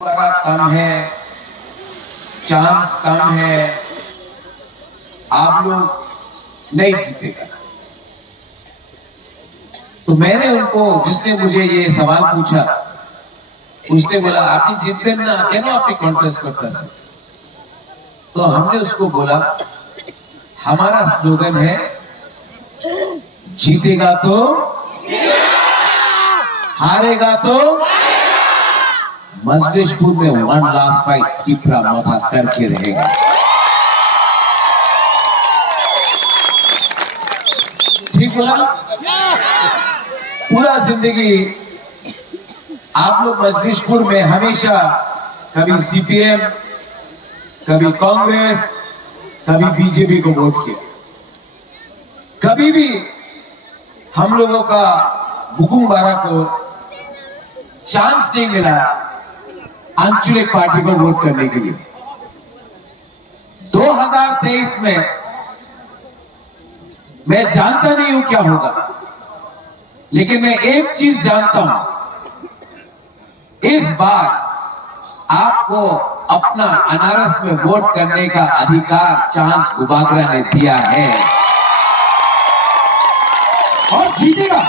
कम है, चांस कम है, आप लोग नहीं जीतेगा। तो मैंने उनको, जिसने मुझे ये सवाल पूछा, उसने बोला आपने जीतते ना, क्या आपने कॉन्टेस्ट करता है? तो हमने उसको बोला हमारा स्लोगन है जीतेगा तो हारेगा तो मजलिसपुर में 1 लास्ट फाइट टिपरा मोथा करके रहेगा। ठीक बोला? पूरा जिंदगी आप लोग मजलिसपुर में हमेशा कभी सीपीएम, कभी कांग्रेस, कभी बीजेपी को वोट किया। कभी भी हम लोगों का बुकुमबारा को चांस नहीं मिला आंचलिक पार्टी को वोट करने के लिए। 2023 में मैं जानता नहीं हूं क्या होगा, लेकिन मैं एक चीज जानता हूं, इस बार आपको अपना अनारस में वोट करने का अधिकार चांस गुबागरा ने दिया है और जीतेगा।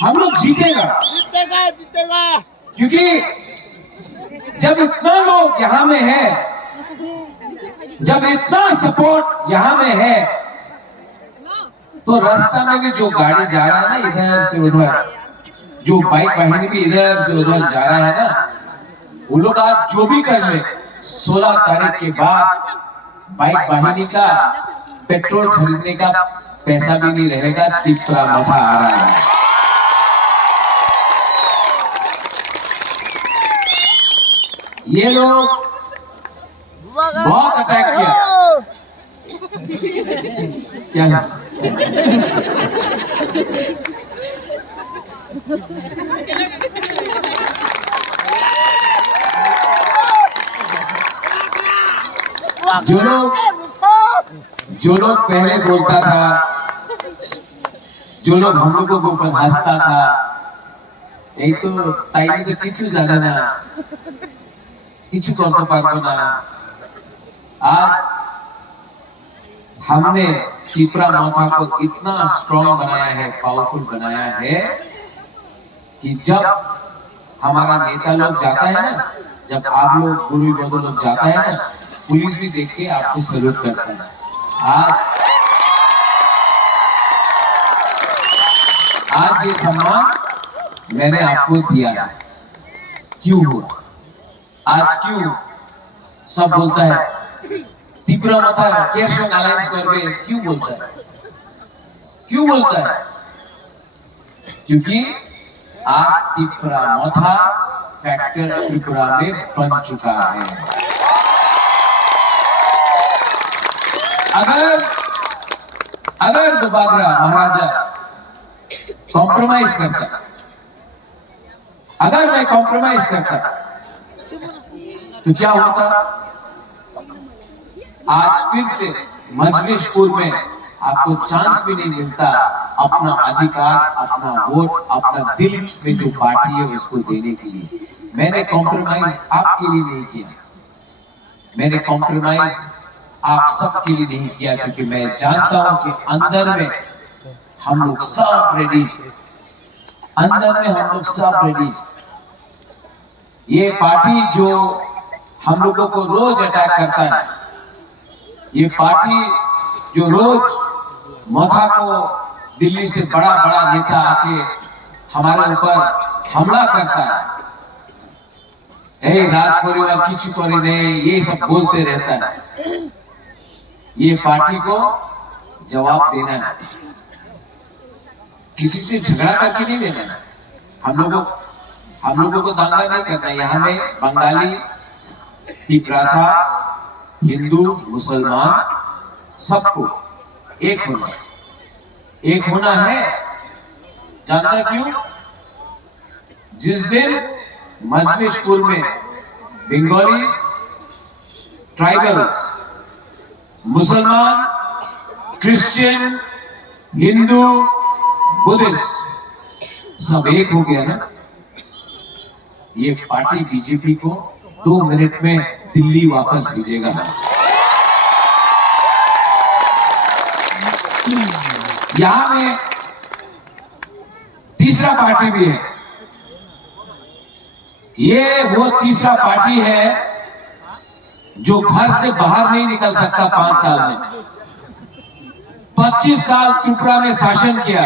हम लोग जीतेगा, क्योंकि जब इतना लोग यहां में है, जब इतना सपोर्ट यहां में है, तो रास्ता में भी जो गाड़ी जा रहा है ना इधर से उधर, जो बाइक वाहन भी इधर से उधर जा रहा है ना, वो लोग आज जो भी कर ले, 16 तारीख के बाद बाइक वाहिनी का पेट्रोल खरीदने का पैसा भी नहीं रहेगा। टिपरा मोथा आ रहा है। ये लोग बहुत अटैक किया। क्या है? जो लोग पहले बोलता था, जो लोग हम लोगों के ऊपर हंसता था, यही तो टाइम तो किचु जाने ना, किचु करते पारबो ना। आज हमने टिपरा मोथा को इतना स्ट्रॉन्ग बनाया है, पावरफुल बनाया है कि जब हमारा नेता लोग जाता है ना, जब आप लोग गुरु बंधु लोग जाता है ना, पुलिस भी देख के आपको सैल्यूट करता है। आज ये सम्मान मैंने आपको दिया है। क्यों हुआ? आज क्यों सब बोलता है टिपरा मोथा केशव अलायंस करके, क्यों बोलता है? क्यों बोलता है? क्योंकि आज टिपरा मोथा फैक्टर त्रिपुरा में बन चुका है। अगर गुबागरा महाराजा कॉम्प्रोमाइज करता, अगर मैं कॉम्प्रोमाइज करता, तो क्या होता? आज फिर से मजलिसपुर में आपको चांस भी नहीं मिलता अपना अधिकार, अपना वोट, अपना दिल में जो पार्टी है उसको देने के लिए। मैंने कॉम्प्रोमाइज आपके लिए नहीं किया, मैंने कॉम्प्रोमाइज आप सबके लिए नहीं किया, क्योंकि मैं जानता हूं कि अंदर में हम लोग सब रेडी, अंदर में हम लोग सब रेडी। ये पार्टी जो हम लोगों को रोज अटैक करता है, ये पार्टी जो रोज मोथा को दिल्ली से बड़ा बड़ा नेता आके हमारे ऊपर हमला करता है, राज परिवार किचु करी नहीं, ये सब बोलते रहता है, ये पार्टी को जवाब देना है। किसी से झगड़ा करके नहीं देना है। हम लोगों को दंगा नहीं करना। यहाँ में बंगाली, टिपरासा, हिंदू, मुसलमान सबको एक होना है। जानता क्यों? जिस दिन मजलिसपुर में बंगालीज, ट्राइबल्स, मुसलमान, क्रिश्चियन, हिंदू, बुद्धिस्ट सब एक हो गया ना, ये पार्टी बीजेपी को 2 मिनट में दिल्ली वापस भेजेगा। यहां में तीसरा पार्टी भी है। ये वो तीसरा पार्टी है जो घर से बाहर नहीं निकल सकता 5 साल में। 25 साल त्रिपुरा में शासन किया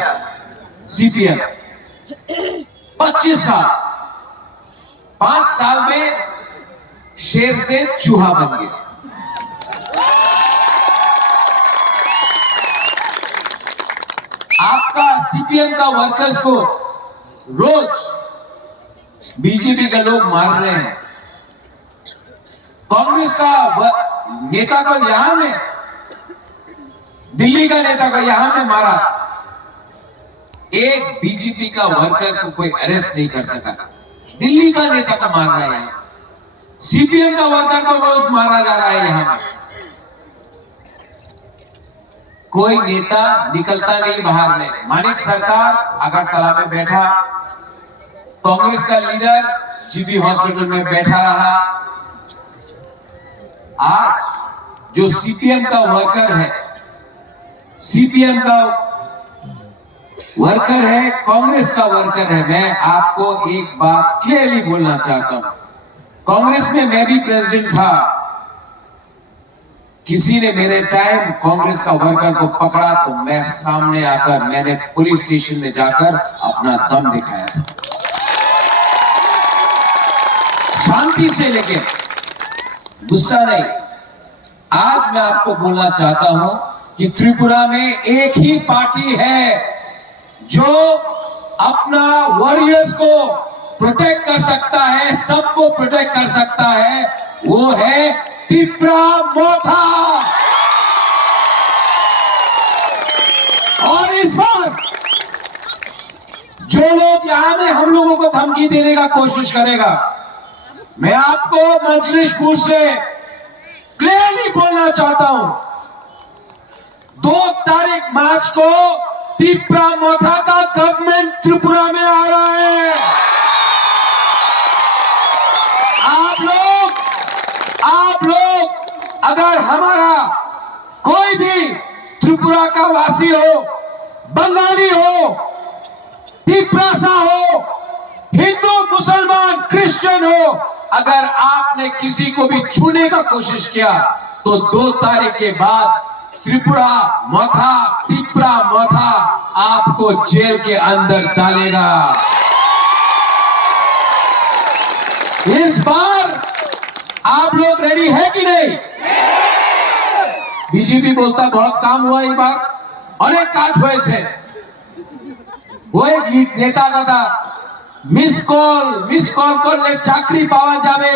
सीपीएम, 25 साल, 5 साल में शेर से चूहा बन गया। आपका सीपीएम का वर्कर्स को रोज बीजेपी के लोग मार रहे हैं। कांग्रेस का नेता को यहां में, दिल्ली का नेता को यहां में मारा। एक बीजेपी का वर्कर को कोई अरेस्ट नहीं कर सका। दिल्ली का नेता को मार रहा है, सीपीएम का वर्कर को रोज मारा जा रहा है। यहां में कोई नेता निकलता नहीं बाहर में। मानिक सरकार अगरतला में बैठा, कांग्रेस का लीडर जीबी हॉस्पिटल में बैठा रहा। आज जो सीपीएम का वर्कर है, सीपीएम का वर्कर है, कांग्रेस का वर्कर है, मैं आपको एक बात क्लियरली बोलना चाहता हूं। कांग्रेस में मैं भी प्रेसिडेंट था। किसी ने मेरे टाइम कांग्रेस का वर्कर को पकड़ा तो मैं सामने आकर मैंने पुलिस स्टेशन में जाकर अपना दम दिखाया था, शांति से, लेकिन गुस्सा नहीं। आज मैं आपको बोलना चाहता हूं कि त्रिपुरा में एक ही पार्टी है जो अपना वॉरियर्स को प्रोटेक्ट कर सकता है, सबको प्रोटेक्ट कर सकता है, वो है त्रिपुरा मोथा। और इस बार जो लोग यहां में हम लोगों को धमकी देने का कोशिश करेगा, मैं आपको मजलिसपुर से क्लियरली बोलना चाहता हूं, 2 तारीख मार्च को त्रिपुरा मोथा का गवर्नमेंट त्रिपुरा में आ रहा है। आप लोग अगर हमारा कोई भी त्रिपुरा का वासी हो, बंगाली हो, तिप्रासा हो, हिंदू, मुसलमान, क्रिश्चियन हो, अगर आपने किसी को भी छूने का कोशिश किया तो 2 तारीख के बाद त्रिपुरा मोथा आपको जेल के अंदर डालेगा। इस बार आप लोग रेडी है कि नहीं? बीजेपी बोलता बहुत काम हुआ, इस बार अनेक काज हुए छे। वो एक नेता दादा मिस कॉल করলে চাকরি পাওয়া যাবে।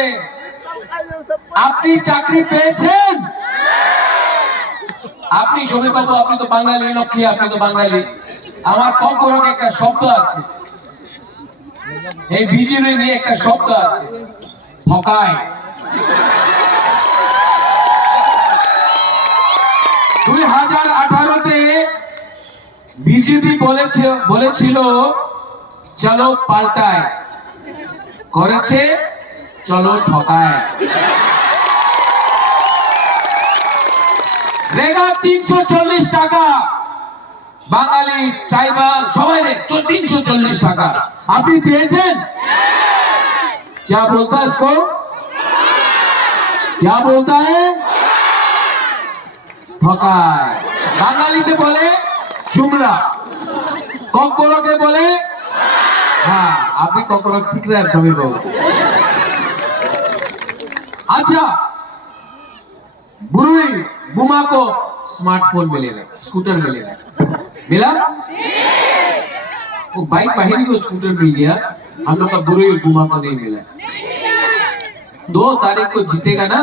আপনি চাকরি পেয়েছেন? আপনি শোভে বাবু, আপনি তো বাঙালি লক্ষ্মী, আপনি তো বাঙালি। আমার কম্পরক একটা শব্দ আছে, এই বিজেপি নিয়ে একটা শব্দ আছে, ঠকায়। 2018-তে বিজেপি বলেছিল চলো পাল্টায়, করেছে চলো ঠকায়। রেগা 340 টাকা, বাঙালি ট্রাইবাল সবাই 340 টাকা আপনি পেয়েছেন? क्या बोलता है इसको? क्या बोलता है? ঠকায়। বাঙালিতে বলে চুমলা, ককবরকে বলে, हाँ आप भी कॉकरोच सीख रहे हैं सभी लोग। अच्छा, बुरुई बुमा को स्मार्टफोन मिलेगा, स्कूटर मिलेगा, मिला? वो बाइक वाहिनी को स्कूटर मिल गया, हम लोग का बुरुई और बुमा को नहीं मिला। 2 तारीख को जीतेगा ना,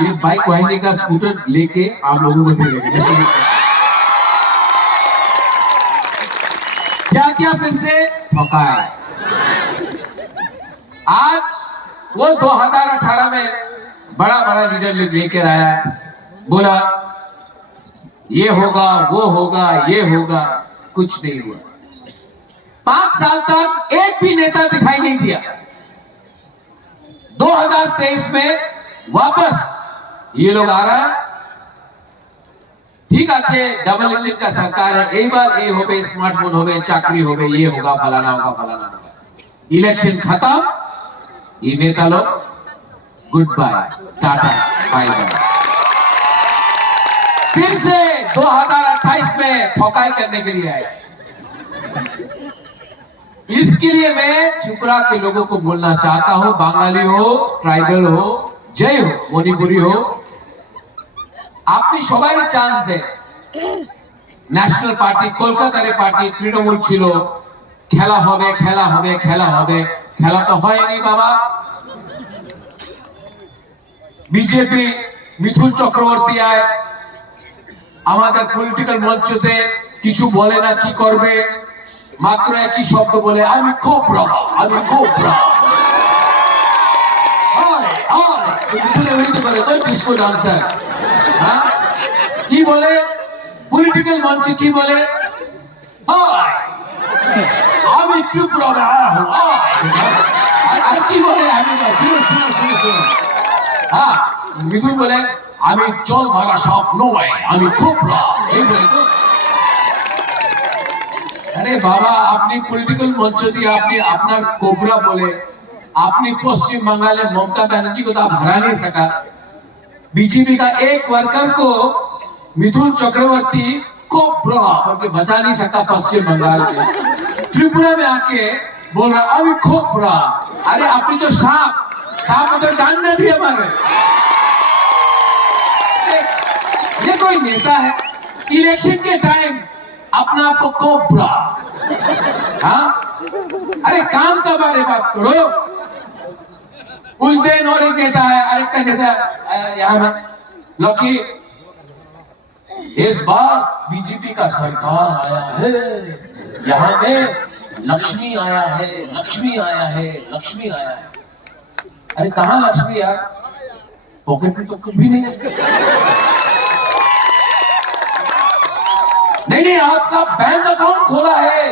ये बाइक वाहिनी का स्कूटर लेके आप लोगों को देगा। क्या फिर से ठकाए। आज वो 2018 में बड़ा लीडर लेकर आया, बोला ये होगा, वो होगा, ये होगा, कुछ नहीं हुआ। 5 साल तक एक भी नेता दिखाई नहीं दिया। 2023 में वापस ये लोग आ रहा है। ठीक है, डबल इंजन का सरकार है, एक बार ये हो गए, स्मार्टफोन हो गए, चाकरी हो गए, ये होगा, फलाना होगा, फलाना होगा। इलेक्शन खत्म, ये नेता लोग good bye, tata bye bye. फिर से 2028 में ठोकाई करने के लिए आए। इसके लिए मैं त्रिपुरा के लोगों को बोलना चाहता हूं, बंगाली हो, ट्राइबल हो, जय हो, मणिपुरी हो, আপনি সবাই চান্স দেন। ন্যাশনাল পার্টি, কলকাতার পার্টি, তৃণমূল ছিল, খেলা হবে, খেলা হবে, খেলা হবে, খেলা তো হয়নি বাবা। বিজেপি মিথুন চক্রবর্তী আয় আমাদের পলিটিক্যাল মঞ্চতে কিছু বলে না, কি করবে, মাত্র একই শব্দ বলে, আমি খুব রাগ, আমি খুব রাগ। মিথুনে বলতে পারে তো ডিস্কো ডান্সার, হ্যাঁ কি বলে পলিটিক্যাল মঞ্চে, কি বলে, আমি ত্রিপুরা में आया हूं, আর কি বলে, আমি শুনো শুনো শুনো শুনো, হ্যাঁ মিথুন বলে আমি জল ভরা সাপ নয়, আমি খুব রাগ, এই বলে তো। अरे बाबा, अपनी पॉलिटिकल मंच दिए आपने अपना कोबरा बोले, आपने पश्चिम बंगाल में ममता बनर्जी को तो आप हरा नहीं सका। बीजेपी का एक वर्कर को मिथुन चक्रवर्ती कोबरा करके बचा नहीं सका पश्चिम बंगाल में। त्रिपुरा में आके बोल रहा अभी कोबरा। अरे आपने तो सांप को तो डांग ना दिया मारे। ये कोई नेता है? इलेक्शन के टाइम अपना आपको कोबरा, हाँ? अरे काम का बारे बात करो। उस दिन और एक नेता है, अरे नेता यहाँ में लकी, इस बार बीजेपी का सरकार आया है, यहाँ में लक्ष्मी आया है, लक्ष्मी आया है, लक्ष्मी आया है। अरे कहाँ लक्ष्मी यार, पॉकेट में तो कुछ भी नहीं है। नहीं, आपका बैंक अकाउंट खोला है,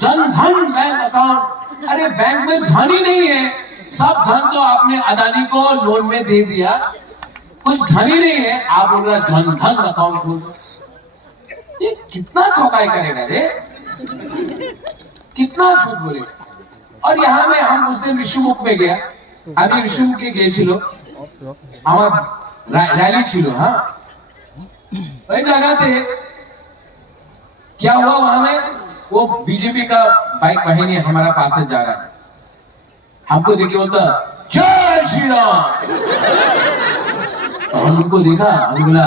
जनधन बैंक अकाउंट। अरे बैंक में धन ही नहीं है, सब धन तो आपने अदानी को लोन में दे दिया, कुछ धन ही नहीं है, आप बोल रहे जनधन अकाउंट खोलो। ये कितना ठोकाई करेगा रे, कितना झूठ बोलेगा। और यहाँ में हम उस दिन ऋषिमुख में गया, अभी ऋषिमुख के गए छिलो, हमार रैली छिलो, हाँ वही जगह थे। क्या हुआ वहां में, वो बीजेपी का बाइक वाहिनी हमारा पास से जा रहा है, हमको देखे बोलता जय श्री राम, हम उनको देखा, हम बोला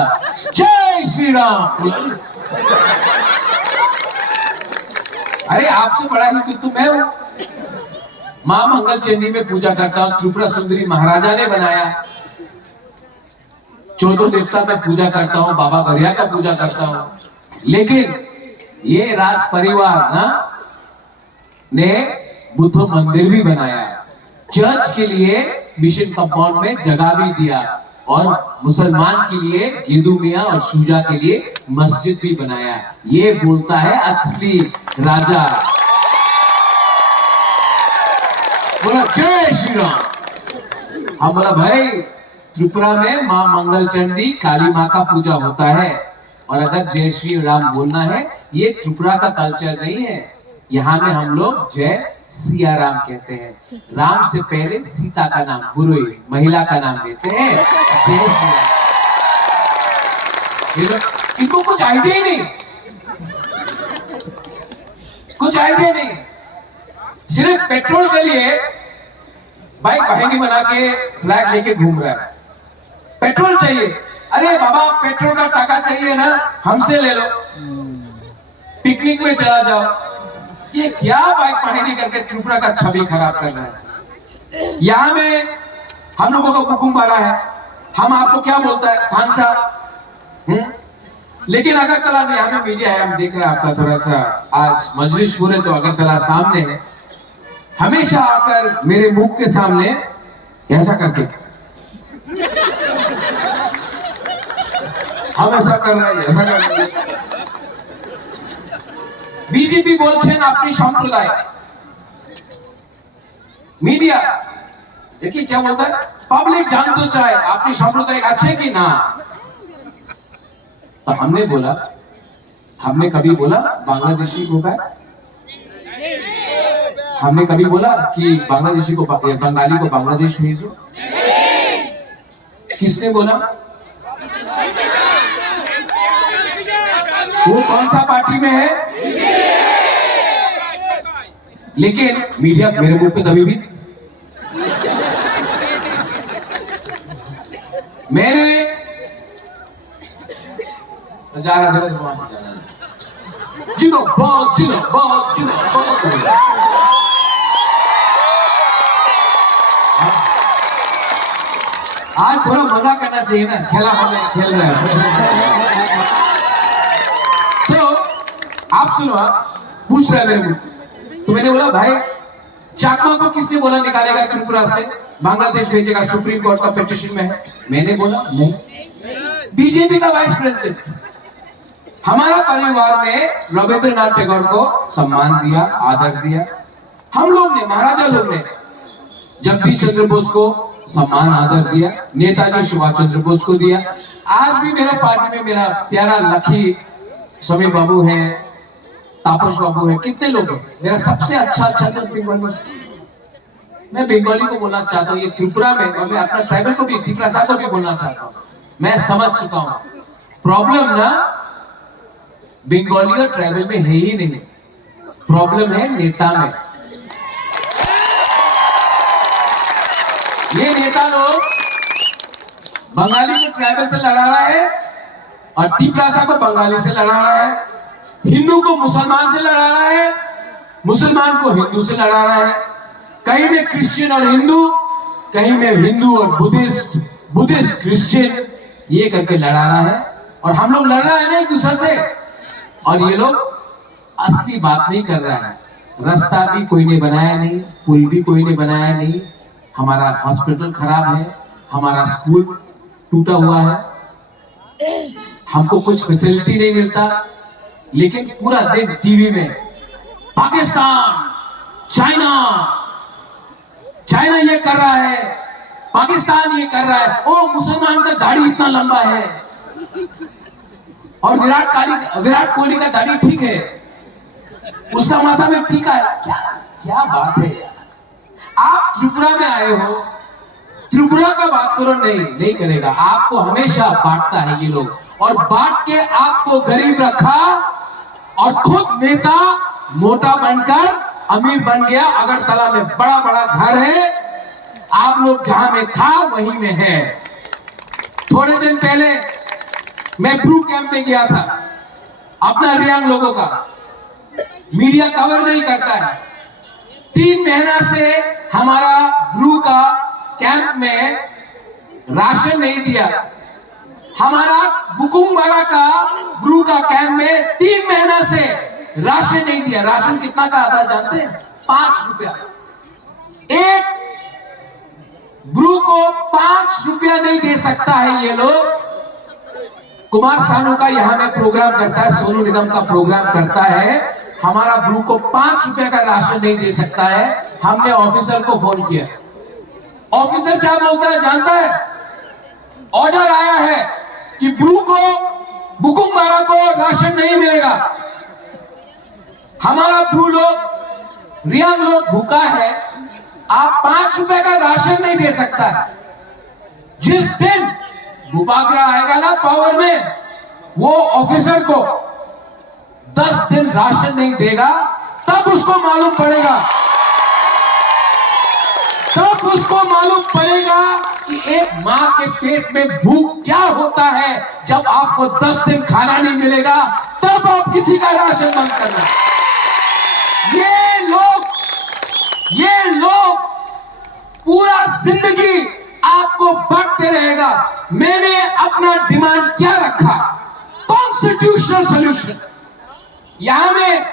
जय श्री राम। अरे आपसे बड़ा ही तो मैं हूं, मां मंगल चंडी में पूजा करता हूं, त्रिपुरा सुंदरी महाराजा ने बनाया, 14 देवता में पूजा करता हूं, बाबा गरिया का पूजा करता हूं। लेकिन ये राज परिवार ना ने बुद्ध मंदिर भी बनाया, चर्च के लिए मिशन कंपाउंड में जगह भी दिया, और मुसलमान के लिए गेदू मियां और शुजा के लिए मस्जिद भी बनाया। ये बोलता है असली राजा। बोला जय श्री राम। हम बोला भाई त्रिपुरा में मां मंगल चंडी काली मां का पूजा होता है, और अगर जय श्री राम बोलना है, ये त्रिपुरा का कल्चर नहीं है। यहाँ में हम लोग जय सिया राम कहते हैं, राम से पहले सीता का नाम, गुरुई महिला का नाम देते हैं, जय श्री राम। इनको कुछ आइडिया ही नहीं, कुछ आइडिया नहीं, सिर्फ पेट्रोल के लिए बाइक वाहिनी बना के फ्लैग लेके घूम रहा है, पेट्रोल चाहिए। अरे बाबा पेट्रोल का टाका चाहिए ना, हमसे ले लो, पिकनिक में चला जाओ। ये क्या बाइक वाहिनी करके त्रिपुरा का छवि खराब कर रहा है। यहाँ में हम लोगों को हुकुम मारा है, हम आपको क्या बोलता है थानसा, लेकिन अगरतला में यहाँ में मीडिया है, हम देख रहे हैं आपका थोड़ा सा आज मजलिस पूरे तो अगरतला सामने है, हमेशा आकर मेरे मुख के सामने ऐसा करके हम ऐसा कर रहे हैं, ऐसा कर रहे हैं। बीजेपी বলছেন আপনি সম্প্রদায়, মিডিয়া देखिए क्या बोलता है, पब्लिक जान तो चाहे आपकी सांप्रदायिक अच्छे कि ना। तो हमने कभी बोला बांग्लादेशी को है, हमने कभी बोला कि बांग्लादेशी को बंगाली को बांग्लादेश भेजो? किसने बोला? वो कौन सा पार्टी में है? लेकिन मीडिया मेरे मुंह पे कभी भी मेरे जा रहा था जिनो बहुत आज थोड़ा मजा करना चाहिए ना, खेल रहे हैं। तो आप सुनो, पूछ रहे मेरे मुंह, तो मैंने बोला भाई चाकमा को किसने बोला निकालेगा त्रिपुरा से, बांग्लादेश भेजेगा, सुप्रीम कोर्ट का पिटीशन में है? मैंने बोला नहीं। बीजेपी का वाइस प्रेसिडेंट, हमारा परिवार ने रविंद्रनाथ टैगोर को सम्मान दिया, आदर दिया। हम लोग ने, महाराजा लोग ने जगदीश चंद्र बोस को सम्मान आदर दिया, नेताजी सुभाष चंद्र बोस को दिया। आज भी मेरा पार्टी में मेरा प्यारा लखी समीर बाबू है, तापस बाबू है, कितने लोग हैं। मेरा सबसे अच्छा दोस्त बंगाली से। मैं बंगाली को बोलना चाहता हूँ ये त्रिपुरा में, और मैं अपना ट्राइबल को भी, त्रिपुरा को भी बोलना चाहता हूँ। मैं समझ चुका हूँ प्रॉब्लम ना बंगाली और ट्राइबल में है ही नहीं, प्रॉब्लम है नेता में। ये नेता लोग बंगाली को ट्राइबल से लड़ा रहा है और त्रिपुरा को बंगाली से लड़ा रहा है, हिंदू को मुसलमान से लड़ा रहा है, मुसलमान को हिंदू से लड़ा रहा है, कहीं में क्रिश्चियन और हिंदू, कहीं में हिंदू और बुद्धिस्ट क्रिश्चियन, ये करके लड़ा रहा है। और हम लोग लड़ रहे हैं ना एक दूसरे से, और ये लोग असली बात नहीं कर रहा है। रास्ता भी कोई ने बनाया नहीं, पुल भी कोई ने बनाया नहीं, हमारा हॉस्पिटल खराब है, हमारा स्कूल टूटा हुआ है, हमको कुछ फैसिलिटी नहीं मिलता। लेकिन पूरा दिन टीवी में पाकिस्तान, चाइना ये कर रहा है, पाकिस्तान ये कर रहा है, ओ मुसलमान का दाढ़ी इतना लंबा है, और विराट कोहली का दाढ़ी ठीक है, उसका माथा में टीका है। क्या बात है यार। आप त्रिपुरा में आए हो, त्रिपुरा का बात करो, नहीं करेगा। आपको हमेशा बांटता है ये लोग, और बांट के आपको गरीब रखा, और खुद नेता मोटा बनकर अमीर बन गया। अगरतला में बड़ा घर है, आप लोग जहां में था वहीं में है। थोड़े दिन पहले मैं ब्रू कैंप में गया था, अपना रियांग लोगों का, मीडिया कवर नहीं करता है। 3 महीना से हमारा ब्रू का कैंप में राशन नहीं दिया। हमारा बुकुमबारा का ब्रू का कैंप में 3 महीना से राशन नहीं दिया। राशन कितना का आता है जानते हैं? 5 रुपया। एक ब्रू को 5 रुपया नहीं दे सकता है ये लोग। कुमार सानू का यहां में प्रोग्राम करता है, सोनू निगम का प्रोग्राम करता है, हमारा ब्रू को 5 रुपया का राशन नहीं दे सकता है। हमने ऑफिसर को फोन किया, ऑफिसर क्या बोलता है जानता है? ऑर्डर आया है कि ब्रू को, बुकुमबारा को राशन नहीं मिलेगा। हमारा ब्रू लोग, रियांग लोग भूखा है, आप 5 रुपए का राशन नहीं दे सकता है। जिस दिन बुबागरा आएगा ना पावर में, वो ऑफिसर को 10 दिन राशन नहीं देगा, तब उसको मालूम पड़ेगा, तब उसको मालूम पड़ेगा कि एक मां के पेट में भूख क्या होता है। जब आपको 10 दिन खाना नहीं मिलेगा, तब आप किसी का राशन बंद करना। ये लोग पूरा जिंदगी आपको बांटते रहेगा। मैंने अपना डिमांड क्या रखा? Constitutional solution. यहां में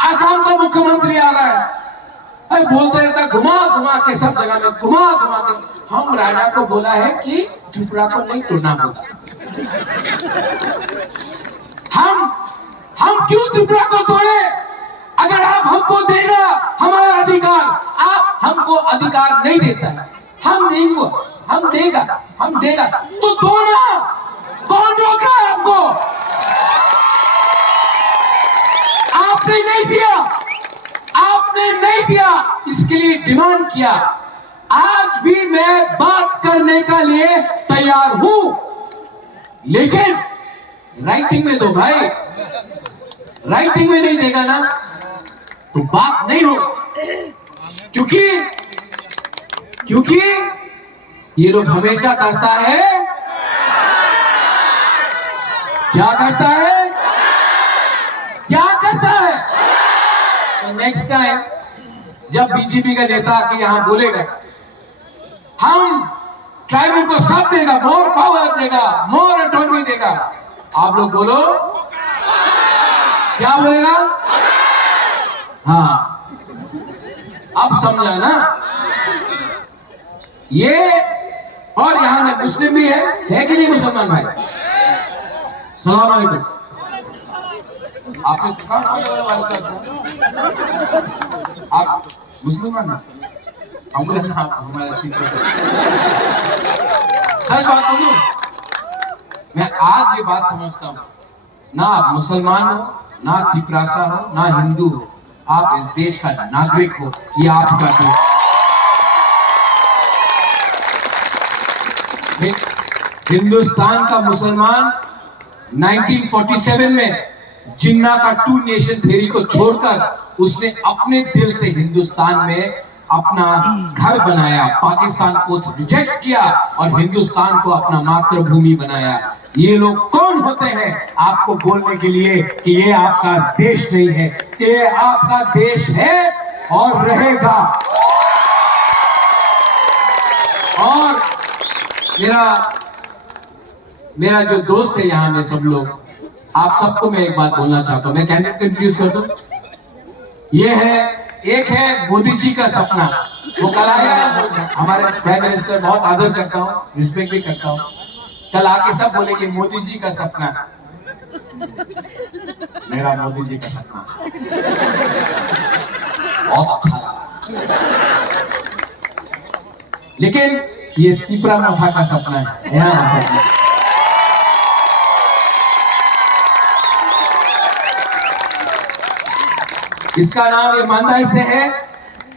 आसाम का मुख्यमंत्री आ रहा है, बोलते रहता घुमा के, सब जगह में घुमा के। हम राजा को बोला है कि त्रिपुरा को नहीं तोड़ना होगा। हम क्यों त्रिपुरा को तोड़े? अगर आप हमको देगा हमारा अधिकार, आप हमको अधिकार नहीं देता है। हम देंगे, हम देगा, हम देगा, तो दो ना, कौन रोक रहा है आपको? आपने नहीं दिया, आपने नहीं दिया, इसके लिए डिमांड किया। आज भी मैं बात करने का लिए तैयार हूं, लेकिन राइटिंग में दो भाई। राइटिंग में नहीं देगा ना तो बात नहीं हो, क्योंकि ये लोग हमेशा करता है, क्या करता है, क्या करता है। तो नेक्स्ट टाइम जब बीजेपी का नेता आके यहां बोलेगा हम ट्राइबल को सब देगा, मोर पावर देगा, मोर ऑटोनॉमी देगा, आप लोग बोलो क्या बोलेगा? हाँ, अब समझा ना ये। और यहां में मुस्लिम भी है कि नहीं मुसलमान भाई? सलाम अलैकुम। आपने दुकान खोले वाले आप मुसलमान हैं? हमको लगा हमारा ठीक है। सच बात बोलूं, मैं आज ये बात समझता हूं, ना आप मुसलमान हो, ना पिपरासा हो, ना हिंदू हो, आप इस देश का नागरिक हो, ये आपका देश। हिंदुस्तान का मुसलमान 1947 में जिन्ना का 2 नेशन थ्योरी को छोड़कर उसने अपने दिल से हिंदुस्तान में अपना घर बनाया, पाकिस्तान को रिजेक्ट किया और हिंदुस्तान को अपना मातृभूमि बनाया। ये लोग कौन होते हैं आपको बोलने के लिए कि ये आपका देश नहीं है? ये आपका देश है और रहेगा। और मेरा जो दोस्त है यहाँ में सब लोग, आप सबको मैं एक बात बोलना चाहता हूं। मैं कैंडिडेट को इंट्रोड्यूस कर दूं। ये है, एक है मोदी जी का सपना, वो कल आएगा। हमारे प्राइम मिनिस्टर बहुत आदर करता हूँ, रिस्पेक्ट भी करता हूँ। कल आके सब बोलेंगे मोदी जी का सपना, मेरा मोदी जी का सपना बहुत अच्छा लगा, लेकिन ये तिपरा मथा का सपना है। यहाँ इसका नाम ईमानदारी से है।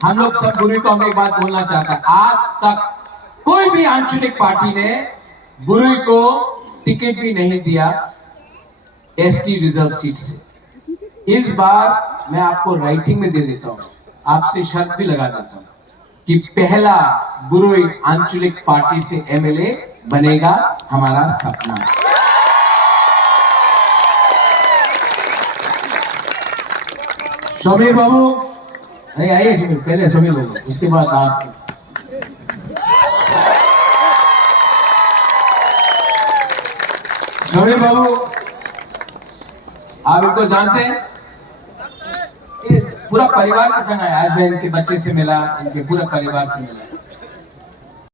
हम लोग सब बुरी को हम एक बात बोलना चाहता है, आज तक कोई भी आंचलिक पार्टी ने बुरी को टिकट भी नहीं दिया एसटी रिजर्व सीट से। इस बार मैं आपको राइटिंग में दे देता हूं, आपसे शर्त भी लगा देता हूं कि पहला बुरुई आंचलिक पार्टी से एमएलए बनेगा, हमारा सपना। समीर बाबू नहीं आइए, समीर पहले, समीर बाबू उसके बाद दास। समीर बाबू आप इनको जानते हैं, पूरा परिवार के संग आया। आज मैं इनके बच्चे से मिला, इनके पूरे परिवार से मिला।